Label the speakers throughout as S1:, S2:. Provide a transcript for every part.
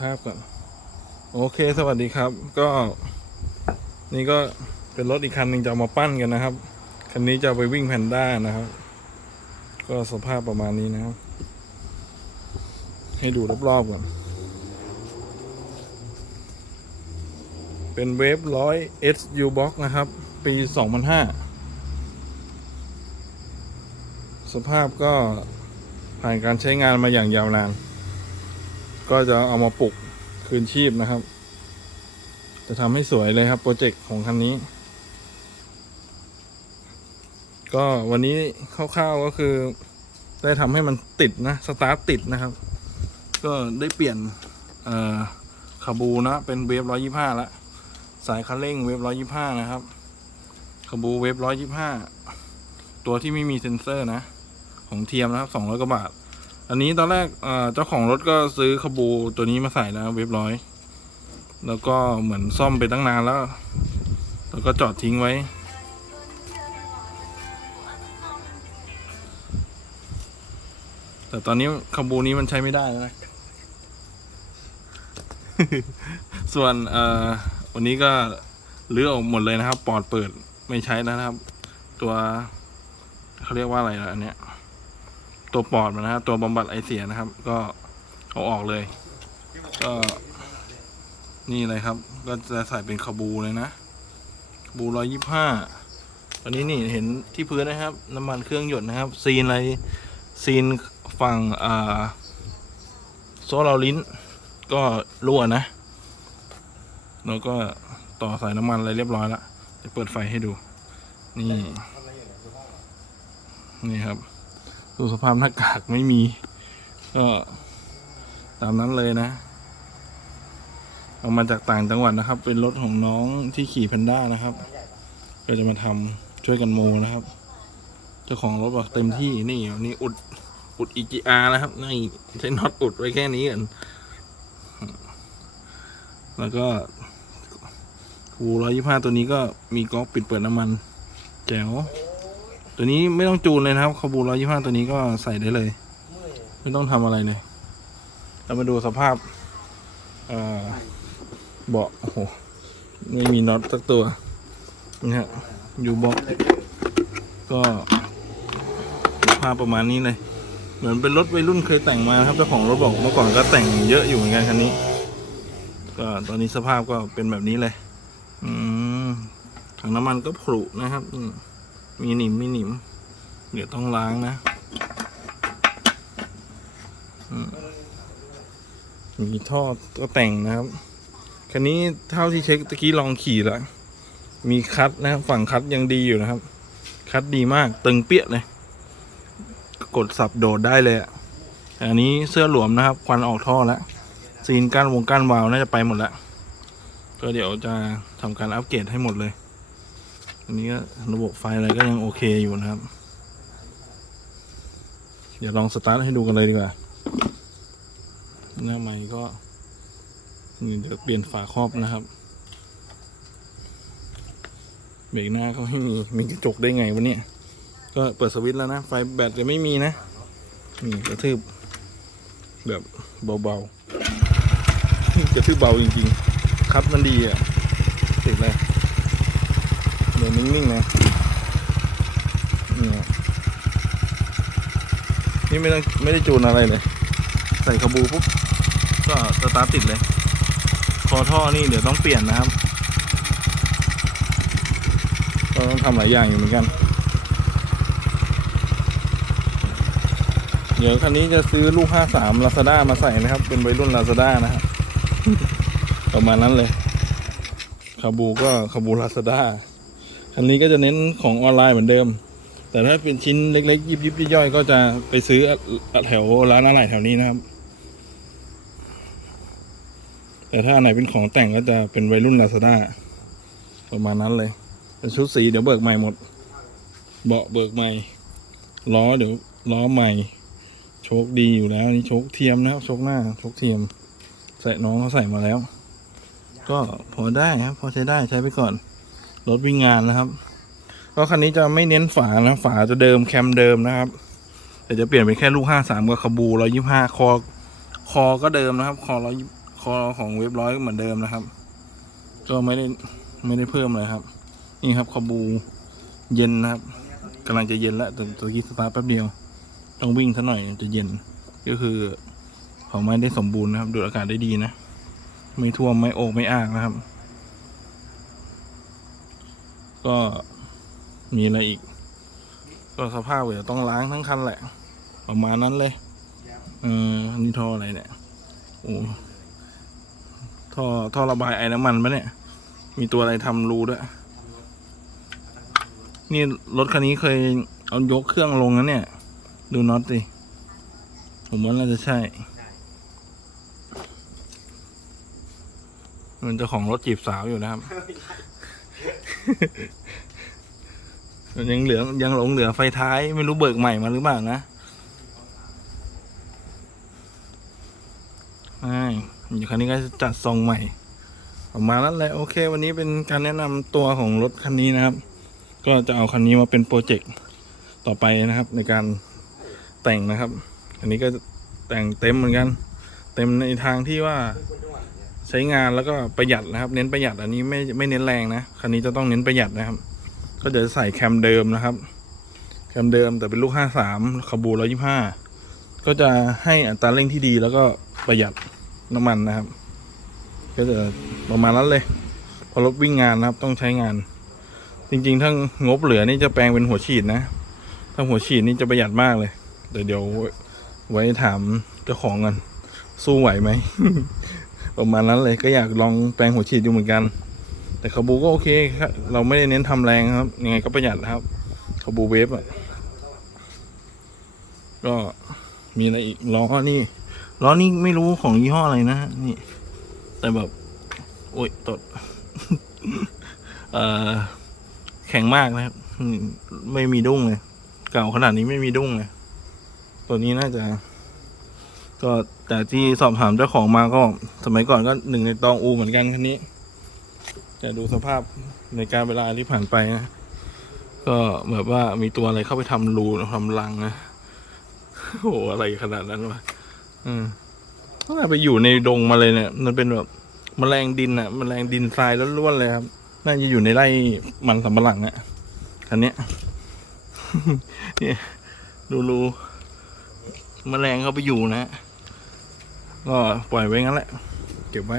S1: ภาพก่อน โอเค สวัสดีครับ ก็ นี่ก็เป็นรถอีกคันหนึ่งจะามาปั้นกันนะครับ คันนี้จะไปวิ่งแพนด้านะครับ ก็สภาพประมาณนี้นะครับ ให้ดูรอบๆก่อน เป็นเวฟร้อย SU Box นะครับ ปี2005สภาพก็ผ่านการใช้งานมาอย่างยาวนาน ก็จะเอามาปลุกคืนชีพนะครับ จะทำให้สวยเลยครับโปรเจกต์ของคันนี้ ก็วันนี้คร่าวๆก็คือ ได้ทำให้มันติดนะ สตาร์ทติดนะครับ ก็ได้เปลี่ยนเอ่อคาบูนะ เป็นเวฟร้อยยี่ห้าละสายคันเร่งเวฟร้อยยี่ห้านะครับคาบูเวฟร้อยยี่ห้าตัวที่ไม่มีเซ็นเซอร์นะ ของเทียมนะครับสองร้อยกว่าบาท อันนี้ตอนแรกเจ้าของรถก็ซื้อคาบูตัวนี้มาใส่แล้วเวฟร้อย แล้วก็เหมือนซ่อมไปตั้งนานแล้ว แล้วก็จอดทิ้งไว้ แต่ตอนนี้คาบูนี้มันใช้ไม่ได้แล้วนะ ส่วนวันนี้ก็รื้อออกหมดเลยนะครับ ปอดเปิดไม่ใช้แล้วนะครับ ตัวเขาเรียกว่าอะไรนะอันเนี้ย ตัวปอดมันนะครับตัวบำบัดไอเสียนะครับ ก็เอาออกเลย ก็นี่เลยครับ ก็จะใส่เป็นคาบูเลยนะบูร้อยยี่ห้าตอนนี้นี่เห็นที่พื้นนะครับ น้ำมันเครื่องหยดนะครับ ซีนอะไรซีนฝั่งอ่าโซลาริ้น ก็รั่วนะ แล้วก็ต่อสายน้ำมันอะไรเรียบร้อยและจะเปิดไฟให้ดู นี่ นี่ครับ ดูสภาพหน้ากากไม่มี ก็ตามนั้นเลยนะเอามาจากต่างจังหวัดนะครับ เป็นรถของน้องที่ขี่แพนด้านะครับก็จะมาทำช่วยกันโมนะครับ เจ้าของรถบอกเต็มที่นี่นี่อุดอุดอีจีอาร์นะครับนี่ใช้น็อตอุดไว้แค่นี้กันแล้วก็คูร้อยยี่ห้าตัวนี้ก็มีก๊อกปิดเปิดน้ำมัน แจ๋ว ตัวนี้ไม่ต้องจูนเลยนะครับคาบูร้อยยี่ห้าตัวนี้ก็ใส่ได้เลย ไม่ต้องทำอะไรเลย เรามาดูสภาพ เอ่อเบาะโอ้โหไม่มีน็อตสักตัวนี่ฮะอยู่เบาะก็สภาพประมาณนี้เลย เหมือนเป็นรถวัยรุ่นเคยแต่งมาครับเจ้าของรถบอกเมื่อก่อนก็แต่งเยอะอยู่เหมือนกันคันนี้ ก็ตอนนี้สภาพก็เป็นแบบนี้เลย อืมถังน้ำมันก็ผุนะครับอืม มีหนิมมีหนิม เดี๋ยวต้องล้างนะมีท่อก็แต่งนะครับ คันนี้เท่าที่เช็คตะกี้ลองขี่แล้ว มีคัดนะครับฝั่งคัดยังดีอยู่นะครับ คัดดีมากตึงเปี้ยเลย กดสับโดดได้เลยอะแต่อันนี้เสื้อหลวมนะครับ ควันออกท่อแล้วซีนก้านวงก้านวาล์วน่าจะไปหมดแล้ว ก็เดี๋ยวจะทำการอัปเกรดให้หมดเลย อันนี้ก็ระบบไฟอะไรก็ยังโอเคอยู่นะครับ เดี๋ยวลองสตาร์ทให้ดูกันเลยดีกว่าหน้าไม้ก็นี่เดี๋ยวเปลี่ยนฝาครอบนะครับ เบรกหน้าเขาให้มีมีกระจกได้ไงวะเนี่ย ก็เปิดสวิตช์แล้วนะ ไฟแบตจะไม่มีนะนี่กระทืบแบบเบาๆกระทืบเบาจริงๆ ครับมันดีอะติดเลย เดี๋ยวนิ่งๆนะนี่นี่ไม่ต้องไม่ได้จูนอะไรเลย ใส่คาบูปุ๊บก็สตาร์ทติดเลย คอท่อนี่เดี๋ยวต้องเปลี่ยนนะครับก็ต้องทำหลายอย่างอยู่เหมือนกัน เดี๋ยวคันนี้จะซื้อลูก 53 Lazada มาใส่นะครับ เป็นวัยรุ่น Lazada นะครับประมาณนั้นเลย คาบูก็คาบู Lazada คันนี้ก็จะเน้นของออนไลน์เหมือนเดิม แต่ถ้าเป็นชิ้นเล็กๆ ยิบยิบย่อยๆก็จะไปซื้อแถวร้านอะไรแถวนี้นะครับ แต่ถ้าอันไหนเป็นของแต่งก็จะเป็นวัยรุ่น Lazada ประมาณนั้นเลย เป็นชุดสีเดี๋ยวเบิกใหม่หมด เบาะเบิกใหม่ ล้อเดี๋ยวล้อใหม่ โชคดีอยู่แล้วนี่โชคเทียมนะครับโชคหน้าโชคเทียม ใส่น้องเขาใส่มาแล้ว ก็พอได้ครับ พอใช้ได้ใช้ไปก่อน รถวิ่งงานนะครับก็คันนี้จะไม่เน้นฝานะ ฝาจะเดิมแคมเดิมนะครับ แต่จะเปลี่ยนเป็นแค่ลูกห้าสามกับคาบูร้อยยี่ห้าคอ คอก็เดิมนะครับ คอร้อยคอของเว็บร้อยเหมือนเดิมนะครับ ก็ไม่ได้ไม่ได้เพิ่มเลยครับ นี่ครับคอบูเย็นนะครับกำลังจะเย็นแล้วแต่ตะกี้สตาร์ทแป๊บเดียว ต้องวิ่งซะหน่อยจะเย็น ก็คือของไม่ได้สมบูรณ์นะครับ ดูดอากาศได้ดีนะ ไม่ท่วมไม่โอกไม่อากนะครับ ก็มีอะไรอีก ก็สภาพเดี๋ยวต้องล้างทั้งคันแหละ ประมาณนั้นเลยเออนี่ท่ออะไรเนี่ยโอ้ท่อท่อระบายไอ้น้ำมันปะเนี่ย มีตัวอะไรทำรูด้วย นี่รถคันนี้เคยเอายกเครื่องลงนะเนี่ย ดูน็อตสิผมว่าน่าจะใช่มันจ้าของรถจีบสาวอยู่นะครับ ยังเหลือยังหลงเหลือไฟท้ายไม่รู้เบิกใหม่มาหรือเปล่านะไม่อยู่คันนี้ก็จะจัดทรงใหม่ประมาณนั้นแหละโอเค วันนี้เป็นการแนะนำตัวของรถคันนี้นะครับ ก็จะเอาคันนี้มาเป็นโปรเจกต์ต่อไปนะครับ ในการแต่งนะครับ อันนี้ก็แต่งเต็มเหมือนกัน เต็มในทางที่ว่า ใช้งานแล้วก็ประหยัดนะครับ เน้นประหยัดอันนี้ไม่ไม่เน้นแรงนะคันนี้จะต้องเน้นประหยัดนะครับ ก็จะใส่แคมเดิมนะครับ แคมเดิมแต่เป็นลูก 53คาบูร125ก็จะให้อัตราเร่งที่ดีแล้วก็ประหยัดน้ำมันนะครับ ก็จะประมาณนั้นเลย พอรถวิ่งงานนะครับต้องใช้งาน จริงๆถ้างบเหลือนี่จะแปลงเป็นหัวฉีดนะถ้าหัวฉีดนี่จะประหยัดมากเลยแต่เดี๋ยวไว้ถามเจ้าของกันสู้ไหวไหม ประมาณนั้นเลยก็อยากลองแปลงหัวฉีดดูเหมือนกัน แต่คาบูก็โอเคครับเราไม่ได้เน้นทำแรงครับยังไงก็ประหยัดครับคาบูเวฟอะก็มีอะไรอีกล้อนี่ล้อนี่ไม่รู้ของยี่ห้ออะไรนะนี่ แต่แบบ โอ้ยตดเอ่อแข็งมากนะครับไม่มีดุ้งเลย เก่าขนาดนี้ไม่มีดุ้งเลยตัวนี้น่าจะ ก็แต่ที่สอบถามเจ้าของมาก็สมัยก่อนก็หนึ่งในตองอูเหมือนกันคันนี้ จะดูสภาพในการเวลาที่ผ่านไปนะ ก็แบบว่ามีตัวอะไรเข้าไปทำรูทำรังนะโอ้โหอะไรขนาดนั้นวะอืมถ้าไปอยู่ในดงมาเลยเนี่ย มันเป็นแบบแมลงดินอะแมลงดินทรายล้วนๆเลยครับ น่าจะอยู่ในไร่มันสำปะหลังอะคันนี้เนี่ยดูรูแมลงเข้าไปอยู่นะ ก็ปล่อยไว้งั้นแหละ เก็บไว้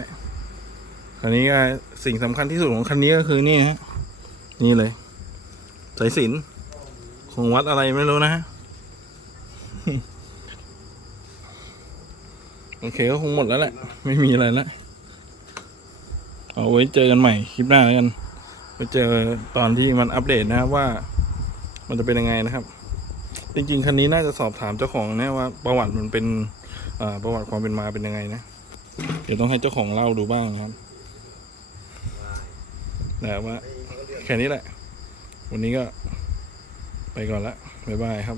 S1: คันนี้ก็สิ่งสำคัญที่สุดของคันนี้ก็คือนี่ฮะนี่เลย สายสินของวัดอะไรไม่รู้นะฮะโอเคก็คงหมดแล้วแหละ ไม่มีอะไรแล้วเอาไว้เจอกันใหม่คลิปหน้าแล้วกันไปเจอตอนที่มันอัปเดตนะครับว่า มันจะเป็นยังไงนะครับ จริงๆคันนี้น่าจะสอบถามเจ้าของนะว่าประวัติมันเป็น ประวัติความเป็นมาเป็นยังไงนะ เดี๋ยวต้องให้เจ้าของเล่าดูบ้างนะครับแต่ว่าแค่นี้แหละ วันนี้ก็ไปก่อนละบ๊ายบายครับ